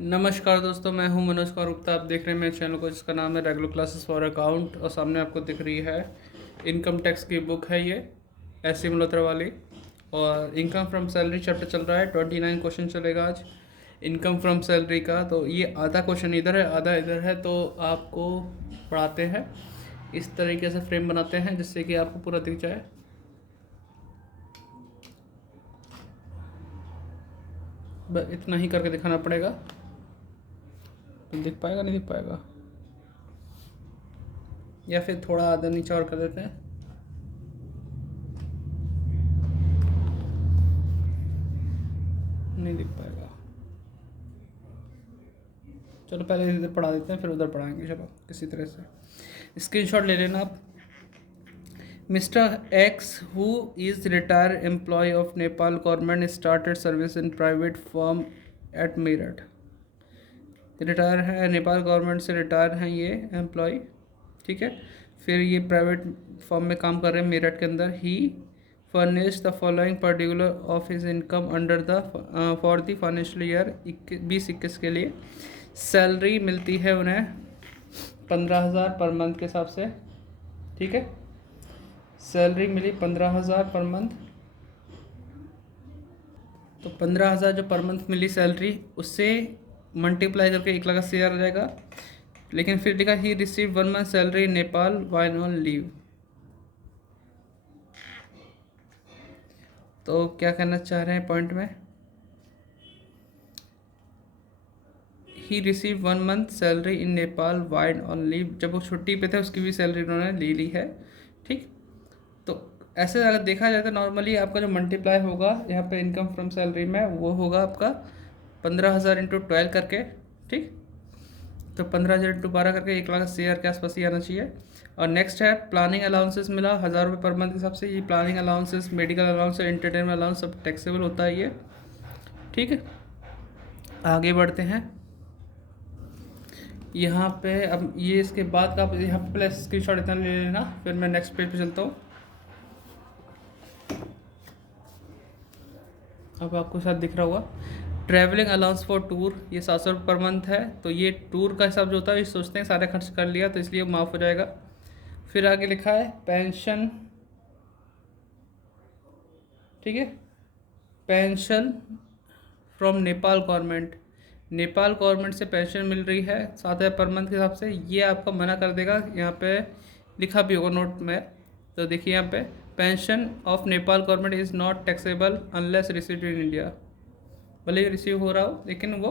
नमस्कार दोस्तों, मैं हूं मनोज कौर गुप्ता। आप देख रहे हैं मेरे चैनल को जिसका नाम है रेगुलर क्लासेस फॉर अकाउंट। और सामने आपको दिख रही है इनकम टैक्स की बुक है ये एस सी मल्होत्रा वाली। और इनकम फ्रॉम सैलरी चैप्टर चल रहा है। 29 क्वेश्चन चलेगा आज इनकम फ्रॉम सैलरी का। तो ये आधा क्वेश्चन इधर है, आधा इधर है। तो आपको पढ़ाते हैं इस तरीके से, फ्रेम बनाते हैं जिससे कि आपको पूरा दिख जाए। बस इतना ही करके दिखाना पड़ेगा। तो दिख पाएगा, नहीं दिख पाएगा, या फिर थोड़ा आधा नीचे और कर देते हैं। नहीं दिख पाएगा। चलो पहले इधर पढ़ा देते हैं, फिर उधर पढ़ाएंगे। चलो किसी तरह से स्क्रीनशॉट ले लेना आप। Mister X who is retire employ of Nepal government started service in private firm at Meerut. Retire है, नेपाल गवर्नमेंट से रिटायर हैं ये एम्प्लॉय, ठीक है। फिर ये प्राइवेट फर्म में काम कर रहे हैं मेरठ के अंदर। He furnish the following particular of his income under the for the financial year 20-21 के लिए। सैलरी मिलती है उन्हें 15,000 पर मंथ के हिसाब से, ठीक है। सैलरी मिली 15,000 पर मंथ। तो 15,000 जो पर मंथ मिली सैलरी, उससे मल्टीप्लाई करके 1,80,000 आ जाएगा। लेकिन फिर लिखा he receive 1 month salary in Nepal while on leave. तो क्या कहना चाह रहे हैं पॉइंट में? He receive 1 month salary in Nepal while on leave. जब वो छुट्टी पे थे उसकी भी सैलरी उन्होंने ले ली है, ठीक। तो ऐसे अगर देखा जाए तो नॉर्मली आपका जो मल्टीप्लाई होगा यहाँ पे इनकम फ्रॉम सैलरी में, वो होगा आपका 15,000 इंटू 12 करके, ठीक। तो 15,000 इंटू 12 करके 1,80,000 के आसपास ही आना चाहिए। और नेक्स्ट है प्लानिंग अलाउंसेस मिला 1,000 रुपये पर मंथ के हिसाब से। ये planning allowances, medical allowance, entertainment allowance सब टैक्सेबल होता है ये, ठीक है। आगे बढ़ते हैं। यहाँ पे अब ये इसके बाद का, आप यहाँ पे पहले स्क्रीनशॉट इतना ले लेना, फिर मैं नेक्स्ट पेज पे चलता हूँ। अब आपको शायद दिख रहा होगा ट्रैवलिंग अलाउंस फॉर टूर, ये 700 रुपये पर मंथ है। तो ये टूर का हिसाब जो होता है, ये सोचते हैं सारे खर्च कर लिया तो इसलिए माफ़ हो जाएगा। फिर आगे लिखा है पेंशन, ठीक है। Pension from Nepal government, Nepal government से पेंशन मिल रही है 7,000 पर मंथ के हिसाब से। ये आपका मना कर देगा, यहाँ पे लिखा भी होगा नोट में। तो देखिए यहाँ पे pension of Nepal government is not taxable unless received in India. भले ही रिसीव हो रहा हो लेकिन वो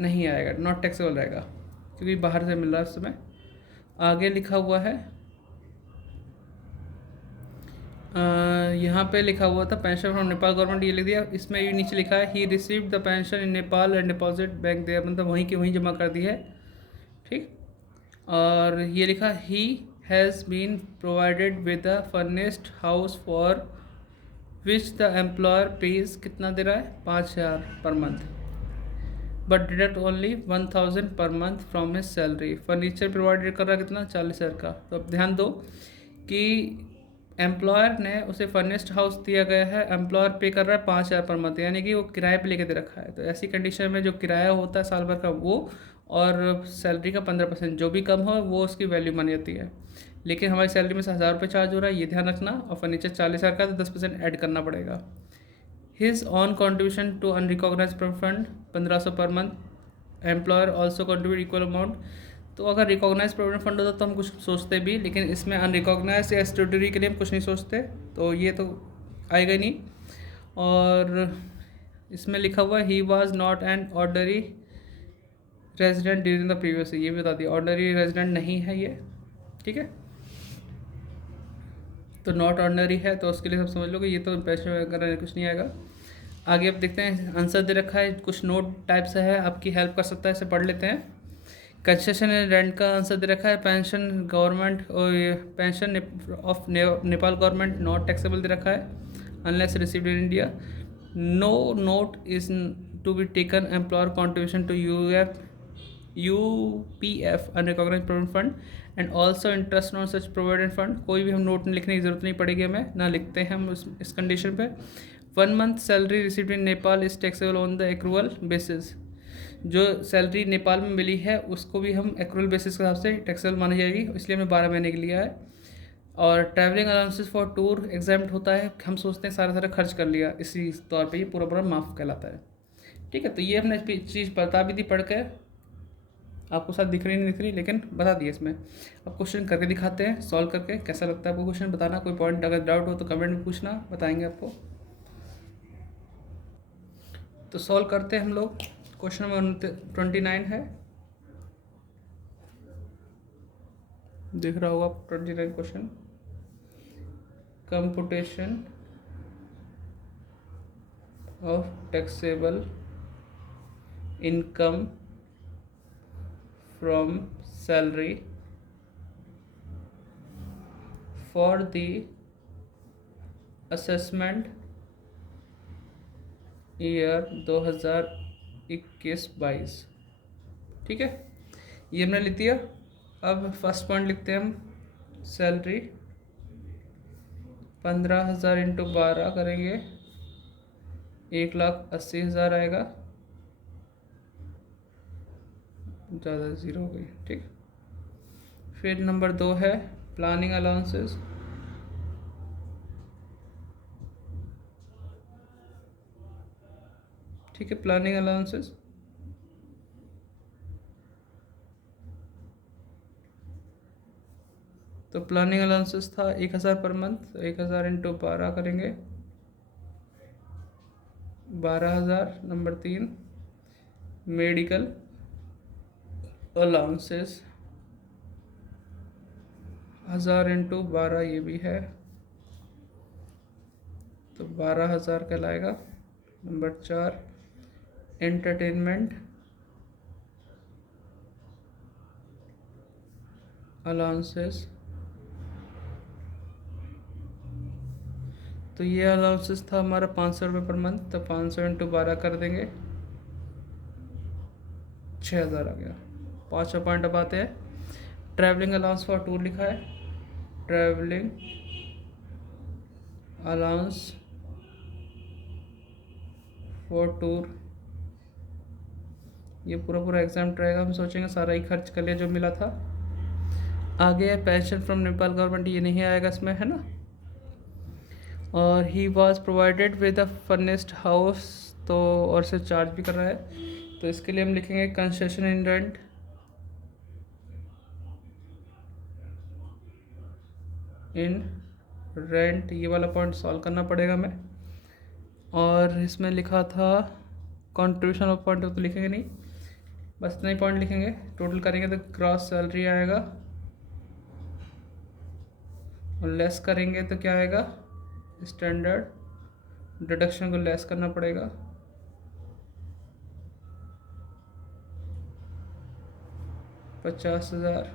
नहीं आएगा, नॉट टैक्सेबल रहेगा क्योंकि बाहर से मिल रहा है उस समय। आगे लिखा हुआ है, यहाँ पे लिखा हुआ था पेंशन फ्रॉम नेपाल गवर्नमेंट, ये लिख दिया। इसमें ये नीचे लिखा है he received the pension in Nepal and deposit bank there, मतलब वहीं की वहीं जमा कर दी है, ठीक। और ये लिखा he has been provided with the furnished house for which the employer pays, कितना दे रहा है 5,000 per month, but deduct only 1,000 per month from his salary. Furniture provided कर रहा है कितना 40,000 का। तो अब ध्यान दो कि एम्प्लॉयर ने उसे फर्निश्ड हाउस दिया गया है, एम्प्लॉयर पे कर रहा है 5,000 पर मंथ, यानी कि वो किराए पे लेके दे रखा है। तो ऐसी कंडीशन में जो किराया होता है साल भर का वो, और सैलरी का 15% जो भी कम हो वो उसकी वैल्यू मानी जाती है। लेकिन हमारी सैलरी में से 1,000 रुपये चार्ज हो रहा है, ये ध्यान रखना। और फर्नीचर 40,000 का, तो 10% ऐड करना पड़ेगा। His own contribution to unrecognise fund 1,500 per month, employer also contribute equal amount. तो अगर रिकॉग्नाइज प्रोविडेंट फंड होता तो हम कुछ सोचते भी, लेकिन इसमें अनरिकॉग्नाइज या स्टैट्यूटरी के लिए हम कुछ नहीं सोचते, तो ये तो आएगा ही नहीं। और इसमें लिखा हुआ he was not an ordinary resident during the previous, ये भी बता दिया ऑर्डनरी रेजिडेंट नहीं है ये, ठीक है। तो नॉट ऑर्डनरी है तो उसके लिए सब समझ लो कि ये तो पैसे वगैरह कुछ नहीं आएगा। आगे अब देखते हैं, आंसर दे रखा है, कुछ नोट टाइप से है, आपकी हेल्प कर सकता है, इसे पढ़ लेते हैं। कंसेशन एंड रेंट का आंसर दे रखा है पेंशन गवर्नमेंट, और pension of Nepal government not taxable दे रखा है unless received in India. No note is to be taken employer contribution to UPF unrecognised provident fund and also interest on such provident fund. कोई भी हम note लिखने की जरूरत नहीं पड़ेगी हमें, ना लिखते हैं हम इस कंडीशन पे। 1 month salary received in Nepal is taxable on the accrual basis. जो सैलरी नेपाल में मिली है उसको भी हम एक्रूअल बेसिस के हिसाब से टैक्सेबल मानी जाएगी, इसलिए हमने 12 महीने के लिया है। और travelling allowances for tour exempt होता है, हम सोचते हैं सारा खर्च कर लिया, इसी तौर पे ये पूरा पूरा माफ़ कहलाता है। ठीक है, तो ये हमने चीज़ बता भी दी पढ़ के, आपको साथ दिख रही नहीं दिख रही, लेकिन बता दिए इसमें। अब क्वेश्चन करके दिखाते हैं, सॉल्व करके कैसा लगता है आपको क्वेश्चन, बताना। कोई पॉइंट अगर डाउट हो तो कमेंट में पूछना, बताएंगे आपको। तो सॉल्व करते हैं हम लोग। क्वेश्चन नंबर 29 है, दिख रहा होगा 29 question. Computation of taxable income from salary for the assessment year 2021-22। ठीक है, ये हमने लिख दिया। अब फर्स्ट पॉइंट लिखते हैं हम, सैलरी 15,000 इंटू 12 करेंगे, 1,80,000 आएगा, ज़्यादा ज़ीरो हो गई। ठीक, फिर नंबर 2 है प्लानिंग अलाउंसेस। ठीक है, प्लानिंग अलाउंसेस तो प्लानिंग अलाउंसेस था 1,000 पर मंथ, तो 1,000 इंटू 12 करेंगे, 12,000। नंबर 3 मेडिकल अलाउंसेस 1,000 इंटू 12, ये भी है, तो 12,000 कहलाएगा। नंबर 4 एंटरटेनमेंट अलाउंसेस, तो ये अलाउंसेस था हमारा 500 रुपये पर मंथ, तो 500 इंटू 12 कर देंगे, 6,000 आ गया। 5वां पॉइंट अब आते हैं, ट्रैवलिंग अलाउंस फॉर टूर लिखा है, ट्रैवलिंग अलाउंस फॉर टूर, ये पूरा पूरा एग्जाम रहेगा, हम सोचेंगे सारा ही खर्च कर लिया जो मिला था। आगे है पेंशन फ्रॉम नेपाल गवर्नमेंट, ये नहीं आएगा इसमें, है ना। और he was provided with a furnished house, तो और से चार्ज भी कर रहा है, तो इसके लिए हम लिखेंगे कंसेशन इन रेंट, ये वाला पॉइंट सॉल्व करना पड़ेगा हमें। और इसमें लिखा था कंट्रीब्यूशन ऑफ पॉइंट, तो लिखेंगे नहीं, बस इतना ही पॉइंट लिखेंगे। टोटल करेंगे तो क्रॉस सैलरी आएगा, और लेस करेंगे तो क्या आएगा, स्टैंडर्ड डिडक्शन को लेस करना पड़ेगा, 50,000।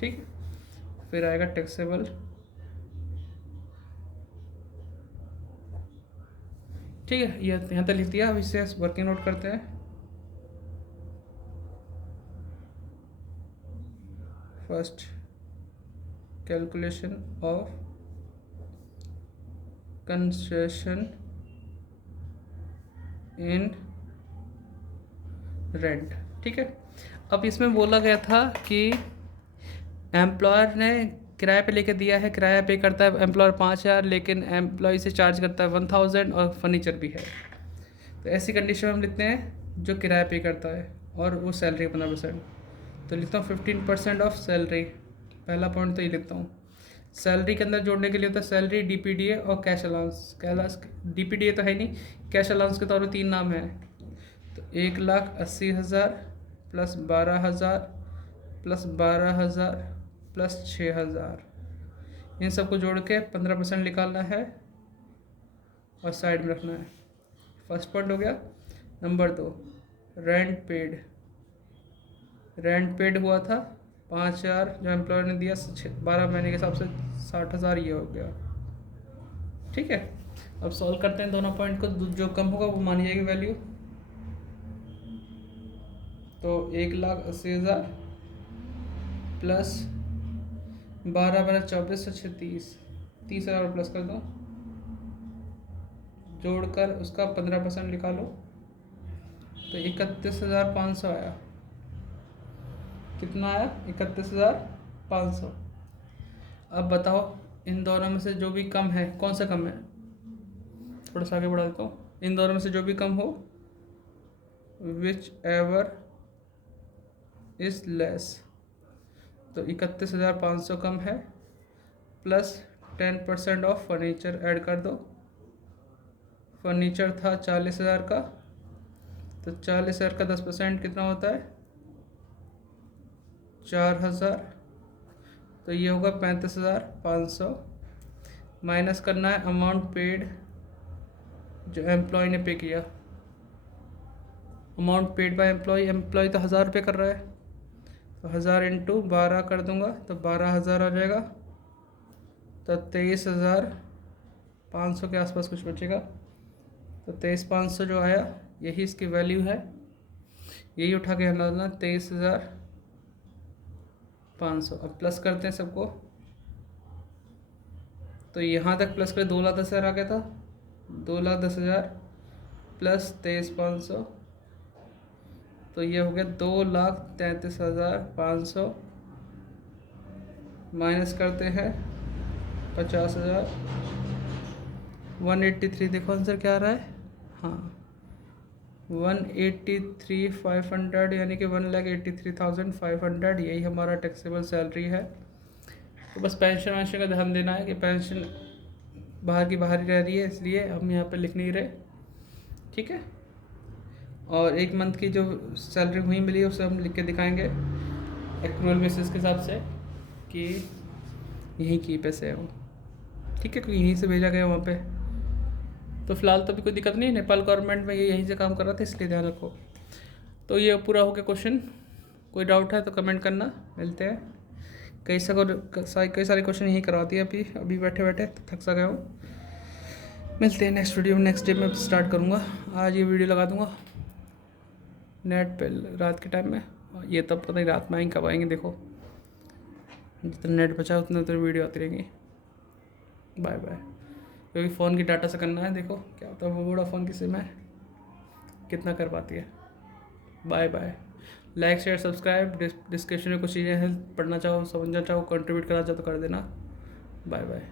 ठीक, फिर आएगा टैक्सेबल, ठीक है, ये यहाँ तक लिख दिया। अब इसे वर्किंग नोट करते हैं। First calculation of concession in rent. ठीक है, अब इसमें बोला गया था कि एम्प्लॉयर ने किराए पे लेके दिया है, किराया पे करता है एम्प्लॉयर 5,000, लेकिन एम्प्लॉय से चार्ज करता है 1,000, और फर्नीचर भी है। तो ऐसी कंडीशन में हम लिखते हैं जो किराया पे करता है, और वो सैलरी 15%, तो लिखता हूँ 15% ऑफ सैलरी। पहला पॉइंट तो ये लिखता हूँ। सैलरी के अंदर जोड़ने के लिए होता है सैलरी, DPDA और कैश अलाउंस। DPDA तो है नहीं, कैश अलाउंस के तौर पर 3 नाम है, तो 1,80,000 प्लस 12,000 प्लस 12,000 प्लस 6,000, इन सबको जोड़ के 15% निकालना है और साइड में रखना है। फर्स्ट पॉइंट हो गया। नंबर 2 रेंट पेड हुआ था 5,000, जो एम्प्लॉयर ने दिया 12 महीने के हिसाब से 60,000, ये हो गया। ठीक है, अब सॉल्व करते हैं दोनों पॉइंट को, जो कम होगा वो मानी जाएगी वैल्यू। तो 1,80,000 प्लस 12 12 24 से 30,000 प्लस कर दो, जोड़कर उसका 15% निकालो तो 31,500 आया। कितना आया? 31,500। अब बताओ इन दोनों में से जो भी कम है, कौन सा कम है? थोड़ा सा आगे बढ़ा देता हूँ। इन दोनों में से जो भी कम हो, विच एवर इज लेस, तो 31,500 कम है, प्लस 10% ऑफ फर्नीचर ऐड कर दो। फर्नीचर था 40,000 का, तो 40,000 का 10% कितना होता है? 4,000। तो ये होगा 35,500। माइनस करना है अमाउंट पेड जो एम्प्लॉय ने पे किया। अमाउंट पेड बाय एम्प्लॉय तो 1,000 रुपये कर रहा है, तो 1,000 इंटू 12 कर दूंगा तो 12,000 आ जाएगा। तो 23,500 के आसपास कुछ बचेगा। तो 23,500 जो आया यही इसकी वैल्यू है, यही उठा के हम डालना 23,500। अब प्लस करते हैं सबको, तो यहाँ तक प्लस कर 2,10,000 आ गया था। 2,10,000 प्लस 23,500, तो ये हो गया 2,33,500। माइनस करते हैं 50,000, 183। देखो आंसर क्या आ रहा है? हाँ 183,500, यानी कि 1,83,500 यही हमारा टैक्सेबल सैलरी है। तो बस पेंशन वेंशन का ध्यान देना है कि पेंशन बाहर की बाहर ही रह रही है, इसलिए हम यहाँ पे लिख नहीं रहे, ठीक है। और एक मंथ की जो सैलरी वहीं मिली है उसे हम लिख के दिखाएंगे एक्रूअल बेसिस के हिसाब से कि यहीं की पैसे हैं वो, ठीक है, क्योंकि यहीं से भेजा गया वहाँ पे। तो फिलहाल तो भी कोई दिक्कत नहीं, नेपाल गवर्नमेंट में ये यहीं से काम कर रहा था, इसलिए ध्यान रखो। तो ये पूरा हो गया क्वेश्चन। कोई डाउट है तो कमेंट करना, मिलते हैं। कई सारे क्वेश्चन यहीं करवा दिए अभी बैठे बैठे थक सा गया हूँ। मिलते हैं नेक्स्ट वीडियो में। नेक्स्ट डे में स्टार्ट करूँगा, आज ये वीडियो लगा दूँगा नेट पे रात के टाइम में। ये तब पता नहीं रात में आएंगे कब आएंगे, देखो जितना नेट बचा उतने उतने वीडियो आती रहेंगी। Bye bye. क्योंकि फ़ोन की डाटा से करना है, देखो क्या होता है, वो वोडाफोन की सिम है कितना कर पाती है। Bye bye. Like share subscribe, description में कुछ चीज़ें हैं, पढ़ना चाहो समझना चाहो कंट्रीब्यूट करना चाहो तो कर देना। Bye bye.